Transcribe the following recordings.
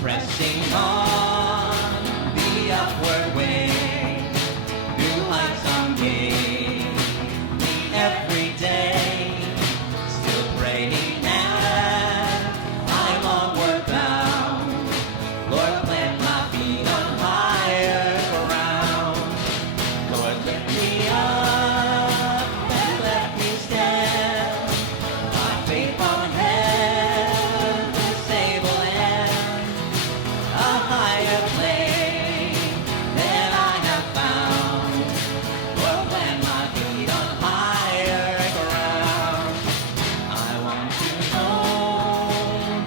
pressing on the upward way, new heights I'm gaining every day, still praying and I'm onward bound. Lord, plant my feet on higher ground. Lord, lift me up and let me stand, my faith on heaven's stable land, a higher plane than I have found. Lord, plant my feet on higher ground. I want to know,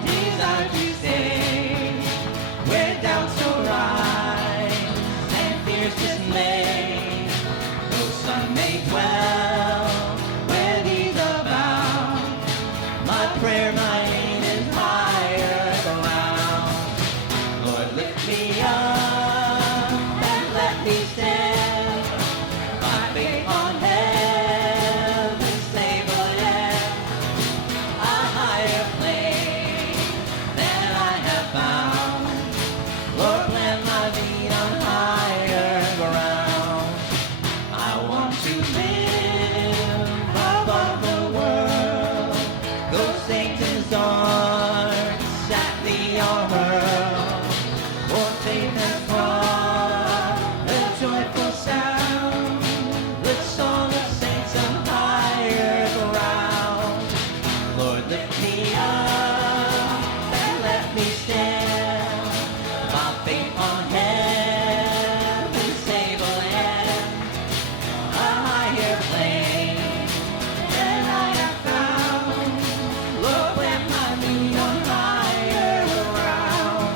desire to stay where doubts arise and fears dismay. Though some may dwell where these abound, my prayer, my aim is higher ground. Lord, lift me up and let me stand, my faith on heaven's stable land, a higher plane than I have found. Lord, plant my feet on higher ground. I want to live above the world, though Satan's darts at me are hurled. For faith has brought a joyful sound, the song of saints on higher ground. Lord, lift me up and let me stand, my faith on heaven's stable land, a higher plane than I have found. Lord, plant my feet on higher ground.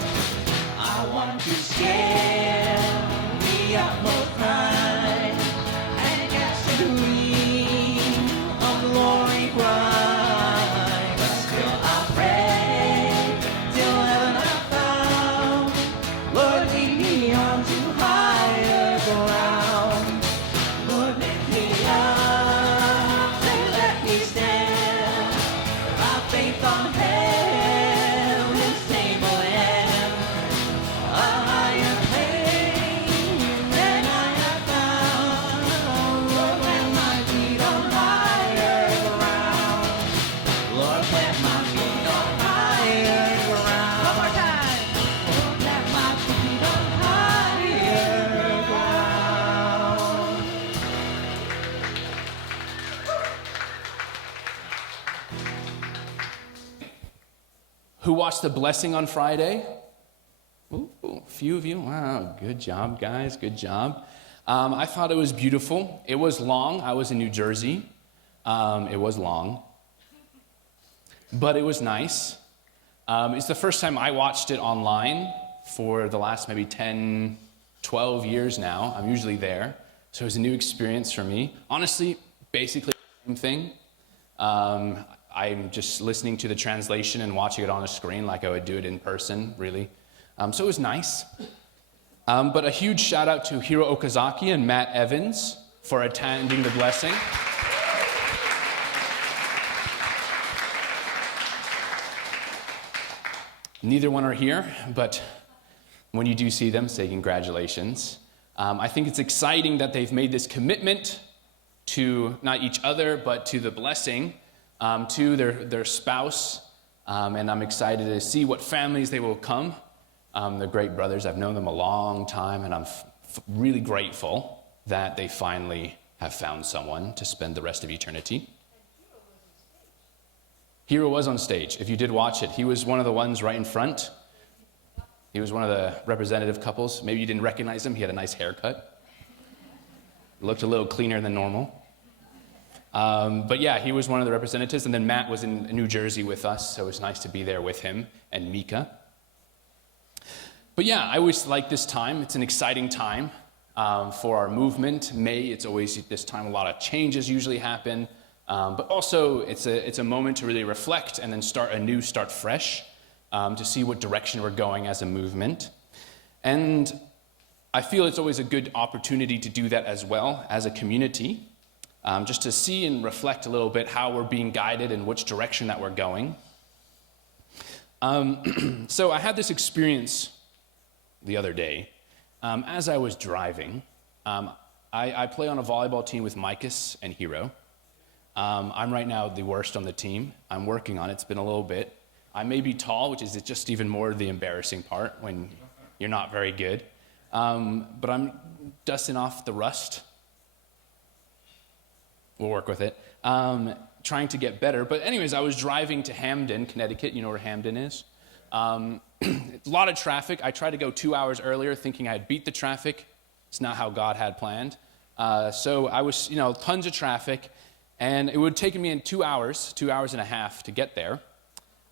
I want to scale the utmost height and catch the gleam of glory bright. But still I'll pray till heaven I found. Lord, lead me on to higher ground. Lord, lift me up and let me stand, my faith on heaven's stable land, a higher plane than I have found. Lord, plant my feet on higher ground. Lord, plant my feet on higher ground. One more time. Lord, plant my feet on higher ground. Who watched The Blessing on Friday? Ooh, a few of you. Wow, good job, guys. Good job. I thought it was beautiful. It was long. I was in New Jersey. It was long. But it was nice. It's the first time I watched it online for the last maybe 10, 12 years now. I'm usually there. So it was a new experience for me. Honestly, basically the same thing. I'm just listening to the translation and watching it on a screen like I would do it in person, really. So it was nice. But a huge shout out to Hiro Okazaki and Matt Evans for attending The Blessing. Neither one are here, but when you do see them, say congratulations. I think it's exciting that they've made this commitment to not each other, but to the blessing, to their spouse. And I'm excited to see what families they will come. They're great brothers. I've known them a long time, and I'm really grateful that they finally have found someone to spend the rest of eternity. Hiro was on stage. If you did watch it, he was one of the ones right in front. He was one of the representative couples. Maybe you didn't recognize him. He had a nice haircut. Looked a little cleaner than normal. But yeah, he was one of the representatives. And then Matt was in New Jersey with us, so it was nice to be there with him and Mika. But yeah, I always like this time. It's an exciting time for our movement. May, it's always this time a lot of changes usually happen. But also, it's a moment to really reflect and then start anew, start fresh, to see what direction we're going as a movement. And I feel it's always a good opportunity to do that as well as a community, just to see and reflect a little bit how we're being guided and which direction that we're going. So I had this experience the other day. As I was driving, I play on a volleyball team with Micus and Hero. I'm right now the worst on the team. I'm working on it. It's been a little bit. I may be tall, which is just even more the embarrassing part when you're not very good. But I'm dusting off the rust. We'll work with it. Trying to get better. But anyways, I was driving to Hamden, Connecticut. You know where Hamden is? A lot of traffic. I tried to go 2 hours earlier thinking I'd beat the traffic. It's not how God had planned. So I was, tons of traffic. And it would take me in 2 hours and a half to get there.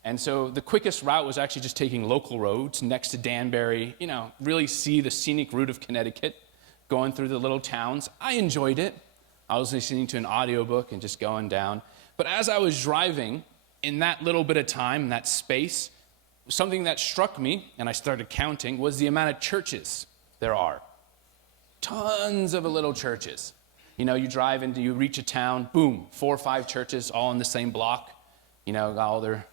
And so the quickest route was actually just taking local roads next to Danbury, really see the scenic route of Connecticut, going through the little towns. I enjoyed it. I was listening to an audiobook and just going down. But as I was driving, in that little bit of time, in that space, something that struck me, and I started counting, was the amount of churches there are. Tons of little churches. You drive into, you reach a town, boom, 4 or 5 churches all in the same block. Got all their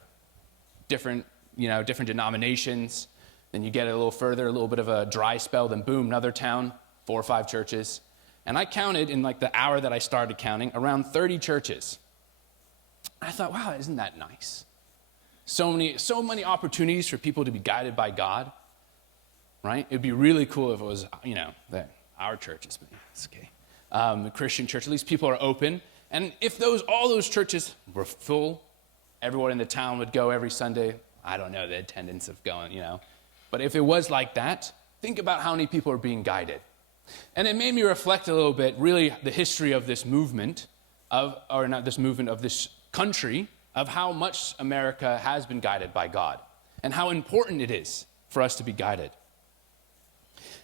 different denominations. Then you get a little further, a little bit of a dry spell, then boom, another town, 4 or 5 churches. And I counted in the hour that I started counting, around 30 churches. I thought, wow, isn't that nice? So many opportunities for people to be guided by God, right? It'd be really cool if it was, that our churches, it's okay. The Christian church, at least people are open. And if all those churches were full, everyone in the town would go every Sunday. I don't know the attendance of going, But if it was like that, think about how many people are being guided. And it made me reflect a little bit, really, the history of this movement, of this country, of how much America has been guided by God, and how important it is for us to be guided.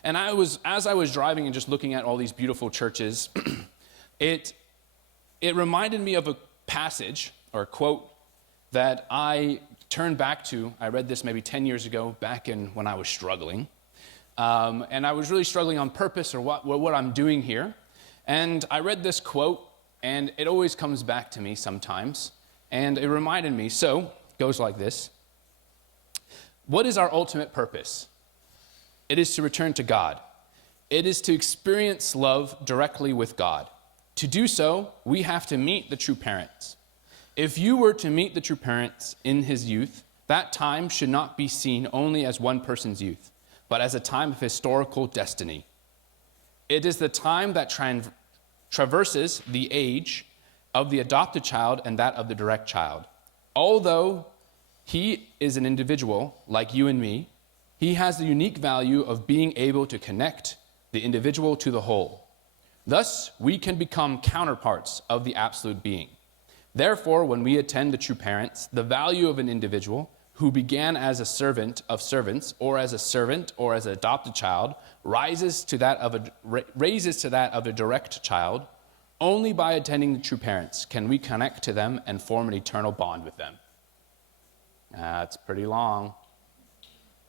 And as I was driving and just looking at all these beautiful churches, it reminded me of a passage or a quote that I turned back to. I read this maybe 10 years ago, back when I was struggling. And I was really struggling on purpose or what I'm doing here. And I read this quote, and it always comes back to me sometimes. And it reminded me, so it goes like this. What is our ultimate purpose? It is to return to God. It is to experience love directly with God. To do so, we have to meet the true parents. If you were to meet the true parents in his youth, that time should not be seen only as one person's youth, but as a time of historical destiny. It is the time that traverses the age of the adopted child and that of the direct child. Although he is an individual like you and me, he has the unique value of being able to connect the individual to the whole. Thus, we can become counterparts of the absolute being. Therefore, when we attend the true parents, the value of an individual who began as a servant of servants, or as a servant, or as an adopted child, raises to that of a direct child. Only by attending the true parents can we connect to them and form an eternal bond with them. It's pretty long.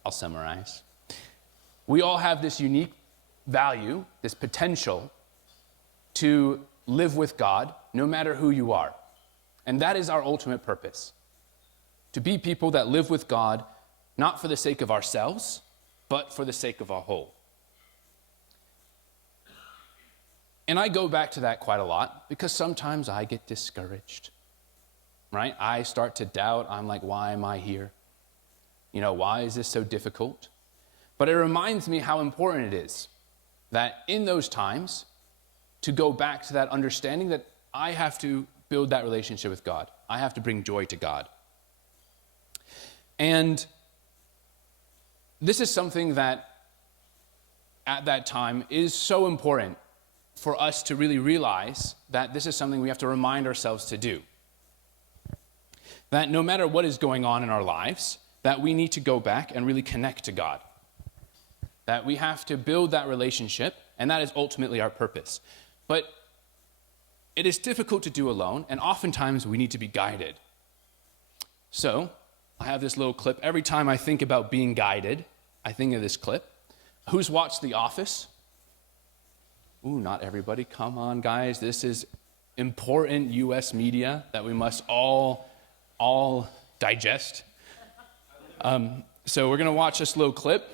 I'll summarize. We all have this unique value, this potential to live with God, no matter who you are. And that is our ultimate purpose. To be people that live with God, not for the sake of ourselves, but for the sake of our whole. And I go back to that quite a lot because sometimes I get discouraged, right? I start to doubt. I'm like, why am I here? Why is this so difficult? But it reminds me how important it is that in those times to go back to that understanding that I have to build that relationship with God. I have to bring joy to God. And this is something that at that time is so important for us to really realize that this is something we have to remind ourselves to do. That no matter what is going on in our lives, that we need to go back and really connect to God. That we have to build that relationship, and that is ultimately our purpose. But it is difficult to do alone, and oftentimes we need to be guided. So, I have this little clip. Every time I think about being guided, I think of this clip. Who's watched The Office? Ooh, not everybody. Come on, guys. This is important U.S. media that we must all digest. So we're going to watch this little clip.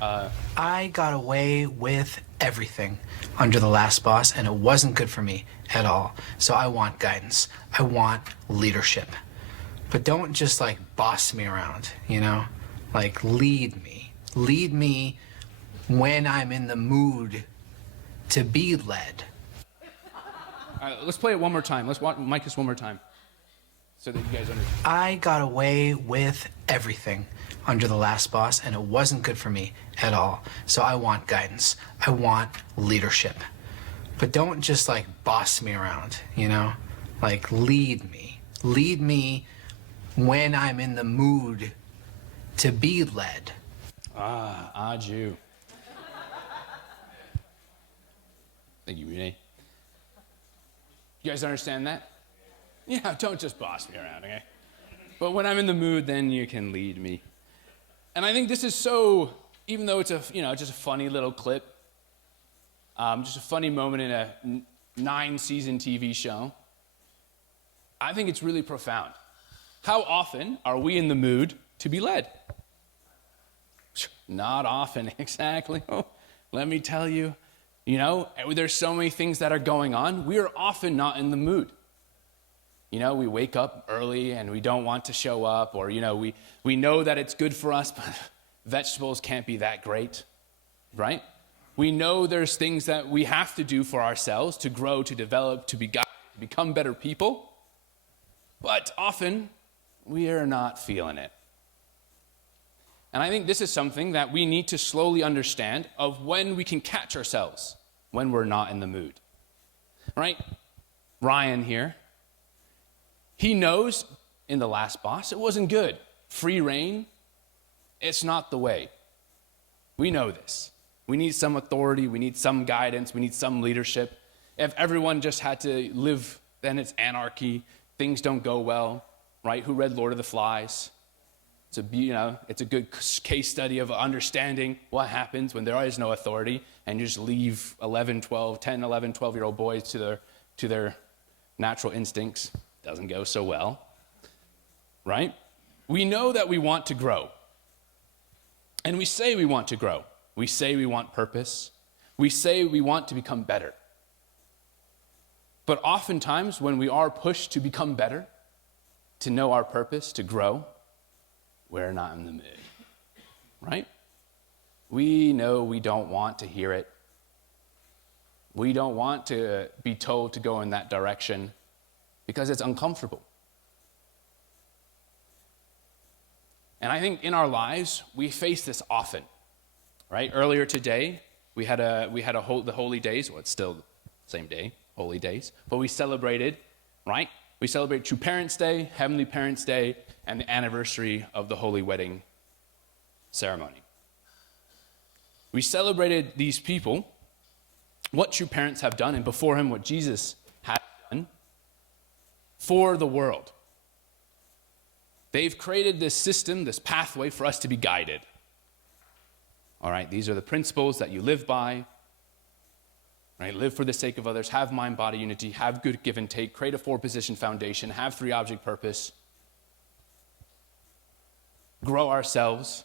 I got away with everything under the last boss, and it wasn't good for me at all. So I want guidance. I want leadership. But don't just like boss me around, you know? Like lead me. Lead me when I'm in the mood to be led. Let's play it one more time. Let's mic this one more time so that you guys understand. I got away with everything under the last boss, and it wasn't good for me at all. So I want guidance. I want leadership. But don't just like boss me around, you know? Like lead me. Lead me when I'm in the mood to be led. Jew. Thank you, Renee. You guys understand that? Yeah, don't just boss me around, okay? But when I'm in the mood, then you can lead me. And I think this is so, even though it's just a funny little clip, just a funny moment in a 9-season TV show, I think it's really profound. How often are we in the mood to be led? Not often, exactly. Oh, let me tell you, there's so many things that are going on. We are often not in the mood. We wake up early and we don't want to show up, or, we know that it's good for us, but vegetables can't be that great, right? We know there's things that we have to do for ourselves to grow, to develop, to become better people, but often we are not feeling it. And I think this is something that we need to slowly understand of when we can catch ourselves when we're not in the mood, right? Ryan here, he knows in the last boss it wasn't good. Free reign, it's not the way. We know this. We need some authority, we need some guidance, we need some leadership. If everyone just had to live, then it's anarchy, things don't go well, right? Who read Lord of the Flies? It's a good case study of understanding what happens when there is no authority and you just leave 12-year-old boys to their natural instincts. Doesn't go so well, right? We know that we want to grow. And we say we want to grow. We say we want purpose. We say we want to become better. But oftentimes when we are pushed to become better, to know our purpose, to grow, we're not in the mood, right? We know we don't want to hear it. We don't want to be told to go in that direction because it's uncomfortable. And I think in our lives, we face this often, right? Earlier today, we had the Holy Days. Well, it's still the same day, Holy Days. But we celebrated, right? We celebrate True Parents' Day, Heavenly Parents' Day, and the anniversary of the Holy Wedding ceremony. We celebrated these people, what true parents have done, and before him, what Jesus had done for the world. They've created this system, this pathway for us to be guided. All right, these are the principles that you live by. Right? Live for the sake of others, have mind-body unity, have good give and take, create a 4-position foundation, have 3-object purpose, grow ourselves,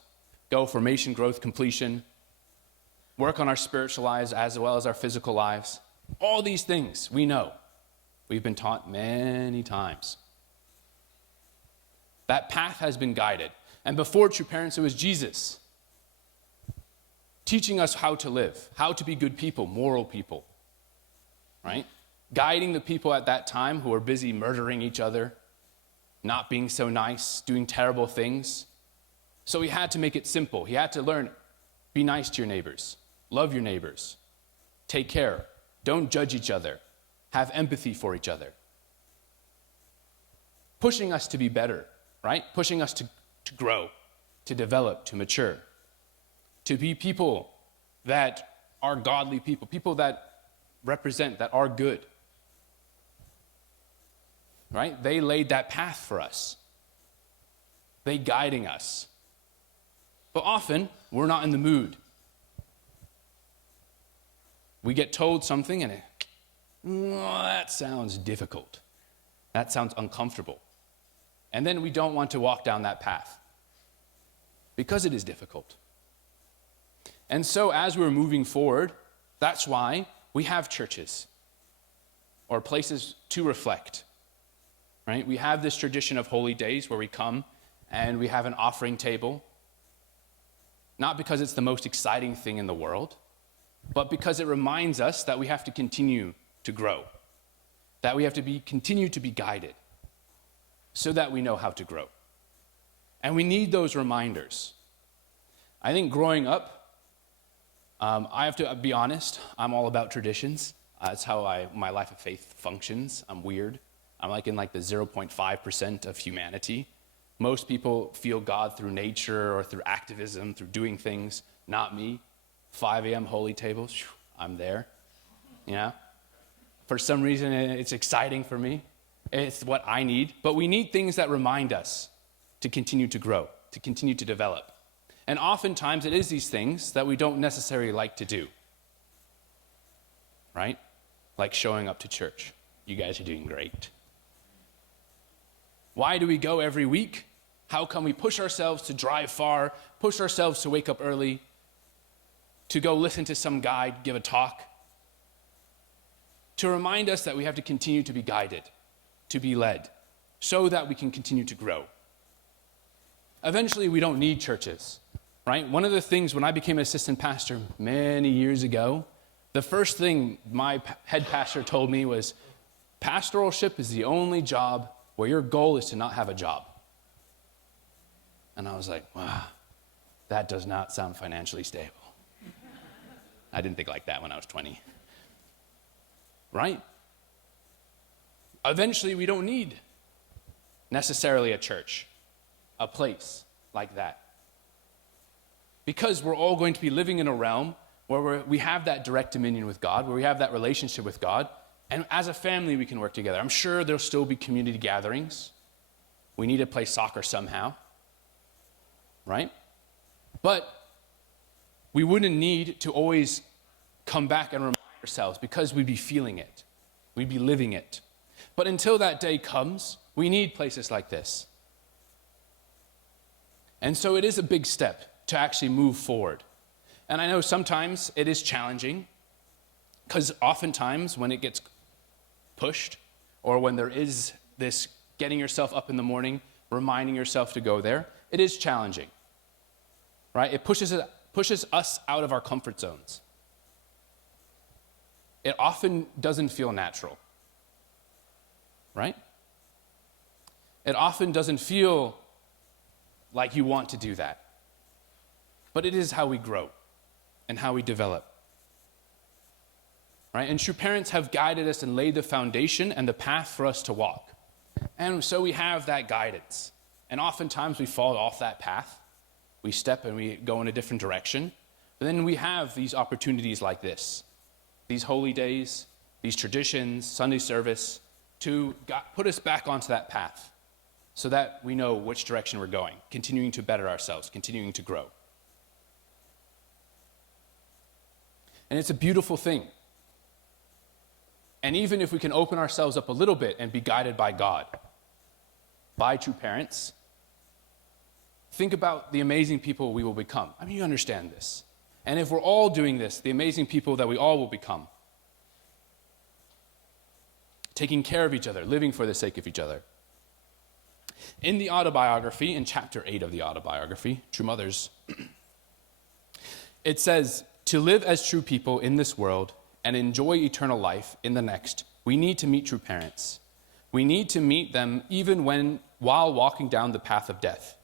go formation, growth, completion, work on our spiritual lives as well as our physical lives. All these things we know. We've been taught many times. That path has been guided. And before true parents, it was Jesus teaching us how to live, how to be good people, moral people, right? Guiding the people at that time who were busy murdering each other, not being so nice, doing terrible things. So he had to make it simple. He had to learn, be nice to your neighbors, love your neighbors, take care, don't judge each other, have empathy for each other. Pushing us to be better, right? Pushing us to grow, to develop, to mature, to be people that are godly people, people that represent, that are good, right? They laid that path for us. They guiding us. But often, we're not in the mood. We get told something and that sounds difficult. That sounds uncomfortable. And then we don't want to walk down that path. because it is difficult. And so as we're moving forward, that's why we have churches or places to reflect, right? We have this tradition of holy days where we come and we have an offering table, not because it's the most exciting thing in the world, but because it reminds us that we have to continue to grow, that we have to continue to be guided so that we know how to grow. And we need those reminders. I think growing up, I have to be honest, I'm all about traditions. That's how my life of faith functions. I'm weird. I'm in the 0.5% of humanity. Most people feel God through nature or through activism, through doing things. Not me. 5 a.m. holy tables, I'm there. For some reason, it's exciting for me. It's what I need. But we need things that remind us to continue to grow, to continue to develop. And oftentimes, it is these things that we don't necessarily like to do, right? Like showing up to church. You guys are doing great. Why do we go every week? How come we push ourselves to drive far, push ourselves to wake up early, to go listen to some guide give a talk? To remind us that we have to continue to be guided, to be led, so that we can continue to grow. Eventually, we don't need churches, right? One of the things when I became an assistant pastor many years ago, the first thing my head pastor told me was, pastoralship is the only job where your goal is to not have a job. And I was like, wow, that does not sound financially stable. I didn't think like that when I was 20. Right? Eventually, we don't need necessarily a church, a place like that. Because we're all going to be living in a realm where we have that direct dominion with God, where we have that relationship with God, and as a family, we can work together. I'm sure there'll still be community gatherings. We need to play soccer somehow, right? But we wouldn't need to always come back and remind ourselves because we'd be feeling it. We'd be living it. But until that day comes, we need places like this. And so it is a big step to actually move forward. And I know sometimes it is challenging because oftentimes when it gets pushed or when there is this getting yourself up in the morning, reminding yourself to go there, it is challenging, right? It pushes us out of our comfort zones. It often doesn't feel natural, right? It often doesn't feel like you want to do that. But it is how we grow and how we develop. Right? And true parents have guided us and laid the foundation and the path for us to walk. And so we have that guidance. And oftentimes we fall off that path. We step and we go in a different direction. But then we have these opportunities like this, these holy days, these traditions, Sunday service, to put us back onto that path so that we know which direction we're going, continuing to better ourselves, continuing to grow. And it's a beautiful thing. And even if we can open ourselves up a little bit and be guided by God, by true parents, think about the amazing people we will become. I mean, you understand this. And if we're all doing this, the amazing people that we all will become, taking care of each other, living for the sake of each other. In the autobiography, in chapter 8 of the autobiography, True Mothers, it says, to live as true people in this world and enjoy eternal life in the next, we need to meet true parents. We need to meet them even while walking down the path of death.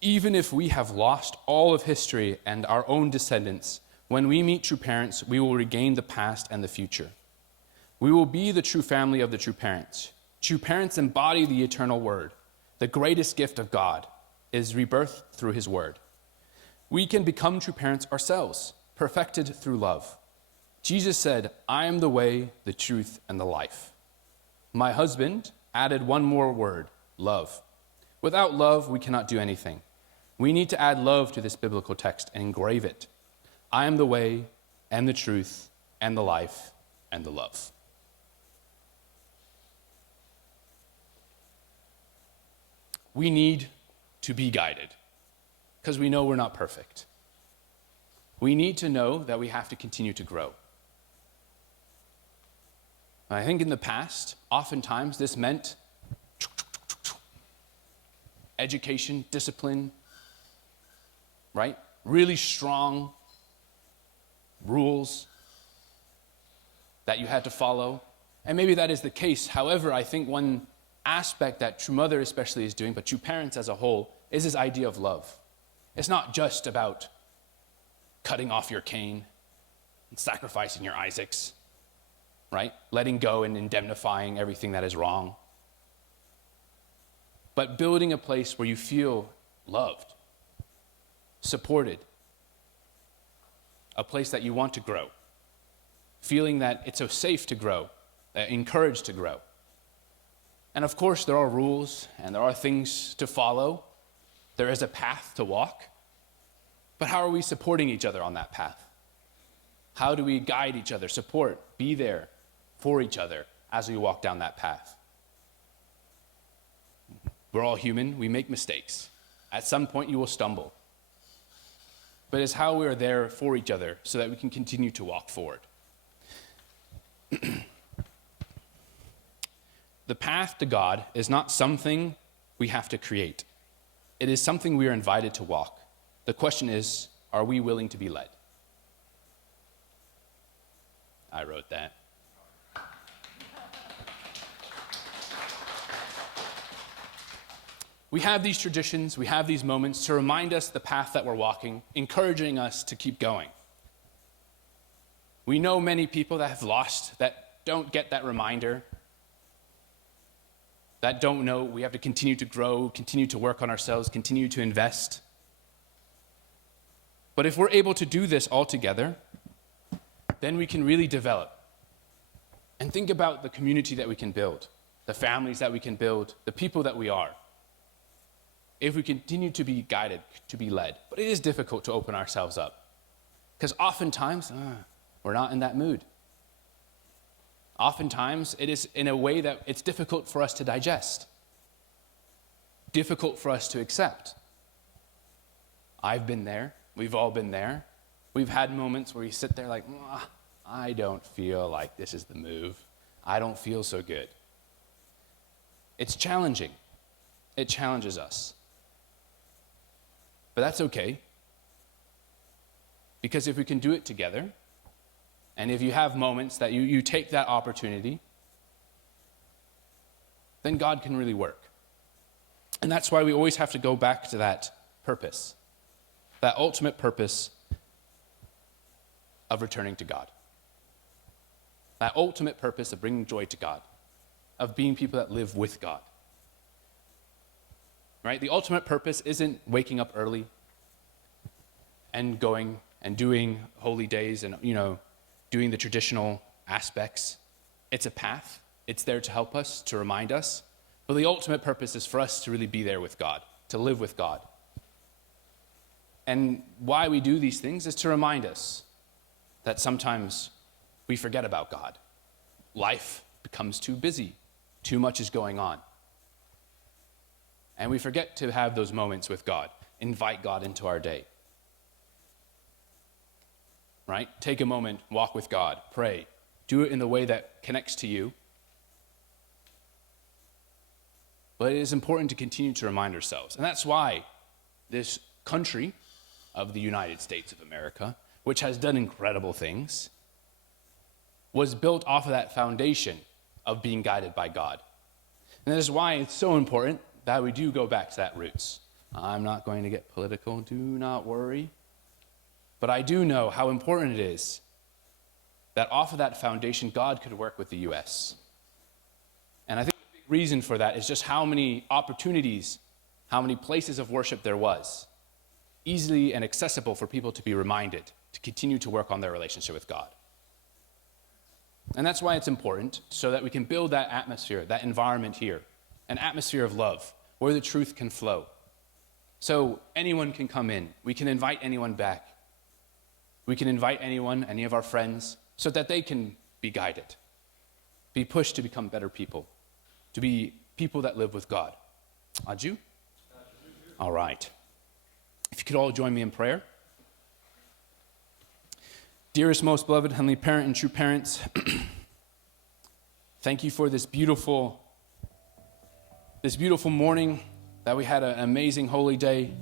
Even if we have lost all of history and our own descendants, when we meet true parents, we will regain the past and the future. We will be the true family of the true parents. True parents embody the eternal word. The greatest gift of God is rebirth through his word. We can become true parents ourselves, perfected through love. Jesus said, I am the way, the truth, and the life. My husband added one more word, love. Without love, we cannot do anything. We need to add love to this biblical text and engrave it. I am the way, and the truth, and the life, and the love. We need to be guided because we know we're not perfect. We need to know that we have to continue to grow. I think in the past, oftentimes this meant education, discipline, right? Really strong rules that you had to follow. And maybe that is the case. However, I think one aspect that True Mother especially is doing, but True Parents as a whole, is this idea of love. It's not just about cutting off your Cain and sacrificing your Isaacs, right? Letting go and indemnifying everything that is wrong. But building a place where you feel loved, supported, a place that you want to grow, feeling that it's so safe to grow, encouraged to grow. And of course, there are rules and there are things to follow. There is a path to walk. But how are we supporting each other on that path? How do we guide each other, support, be there for each other as we walk down that path? We're all human. We make mistakes. At some point, you will stumble. But it's how we are there for each other so that we can continue to walk forward. The path to God is not something we have to create. It is something we are invited to walk. The question is, are we willing to be led? I wrote that. We have these traditions, we have these moments to remind us the path that we're walking, encouraging us to keep going. We know many people that have lost, that don't get that reminder, that don't know we have to continue to grow, continue to work on ourselves, continue to invest. But if we're able to do this all together, then we can really develop. And think about the community that we can build, the families that we can build, the people that we are. If we continue to be guided, to be led. But it is difficult to open ourselves up. Because oftentimes, we're not in that mood. Oftentimes, it is in a way that it's difficult for us to digest. Difficult for us to accept. I've been there. We've all been there. We've had moments where you sit there like, I don't feel like this is the move. I don't feel so good. It's challenging. It challenges us. But that's okay. Because if we can do it together, and if you have moments that you take that opportunity, then God can really work. And that's why we always have to go back to that purpose, that ultimate purpose of returning to God. That ultimate purpose of bringing joy to God, of being people that live with God. Right? The ultimate purpose isn't waking up early and going and doing holy days and, doing the traditional aspects. It's a path. It's there to help us, to remind us. But the ultimate purpose is for us to really be there with God, to live with God. And why we do these things is to remind us that sometimes we forget about God. Life becomes too busy. Too much is going on. And we forget to have those moments with God, invite God into our day. Right? Take a moment, walk with God, pray. Do it in the way that connects to you. But it is important to continue to remind ourselves. And that's why this country of the United States of America, which has done incredible things, was built off of that foundation of being guided by God. And that is why it's so important that we do go back to that roots. I'm not going to get political, do not worry. But I do know how important it is that off of that foundation, God could work with the U.S. And I think the big reason for that is just how many opportunities, how many places of worship there was, easily and accessible for people to be reminded to continue to work on their relationship with God. And that's why it's important, so that we can build that atmosphere, that environment here, an atmosphere of love, where the truth can flow. So anyone can come in. We can invite anyone back. We can invite anyone, any of our friends, so that they can be guided, be pushed to become better people, to be people that live with God. Aju? All right. If you could all join me in prayer. Dearest, most beloved Heavenly Parent and true parents, thank you for this beautiful morning that we had an amazing holy day.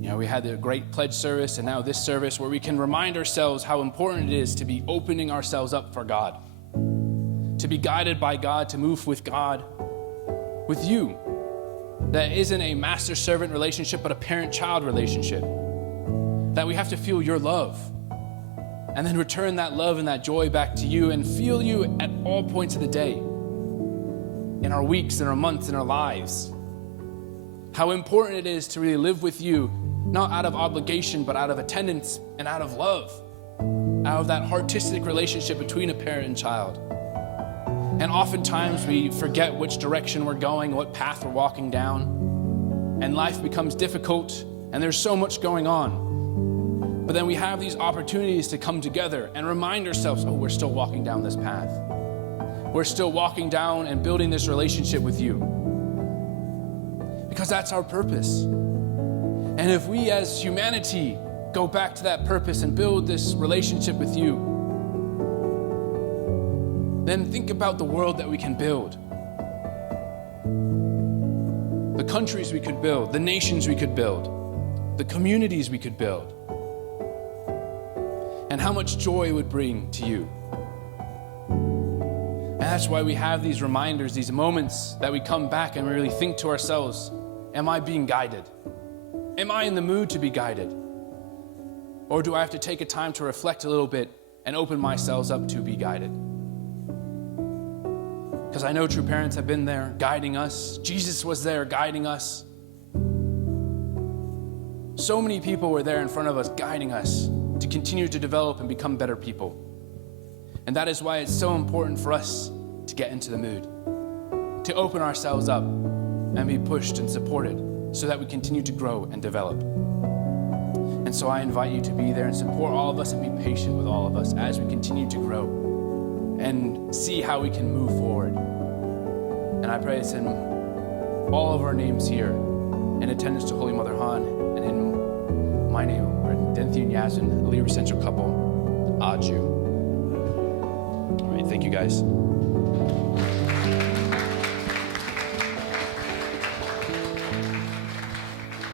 You know, we had the great pledge service and now this service where we can remind ourselves how important it is to be opening ourselves up for God, to be guided by God, to move with God, with you. That isn't a master-servant relationship, but a parent-child relationship. That we have to feel your love and then return that love and that joy back to you and feel you at all points of the day, in our weeks, in our months, in our lives. How important it is to really live with you, not out of obligation, but out of attendance and out of love, out of that artistic relationship between a parent and child. And oftentimes we forget which direction we're going, what path we're walking down, and life becomes difficult, and there's so much going on. But then we have these opportunities to come together and remind ourselves, oh, we're still walking down this path. We're still walking down and building this relationship with you. Because that's our purpose. And if we as humanity go back to that purpose and build this relationship with you, then think about the world that we can build. The countries we could build, the nations we could build, the communities we could build, and how much joy it would bring to you. And that's why we have these reminders, these moments that we come back and we really think to ourselves, am I being guided? Am I in the mood to be guided? Or do I have to take a time to reflect a little bit and open myself up to be guided? Because I know true parents have been there guiding us. Jesus was there guiding us. So many people were there in front of us guiding us to continue to develop and become better people. And that is why it's so important for us to get into the mood, to open ourselves up and be pushed and supported so that we continue to grow and develop. And so I invite you to be there and support all of us and be patient with all of us as we continue to grow and see how we can move forward. And I pray it's in all of our names here in attendance to Holy Mother Han and in my name, or Denthew and Yasmin, a Libra Central couple, Aju. All right, thank you guys.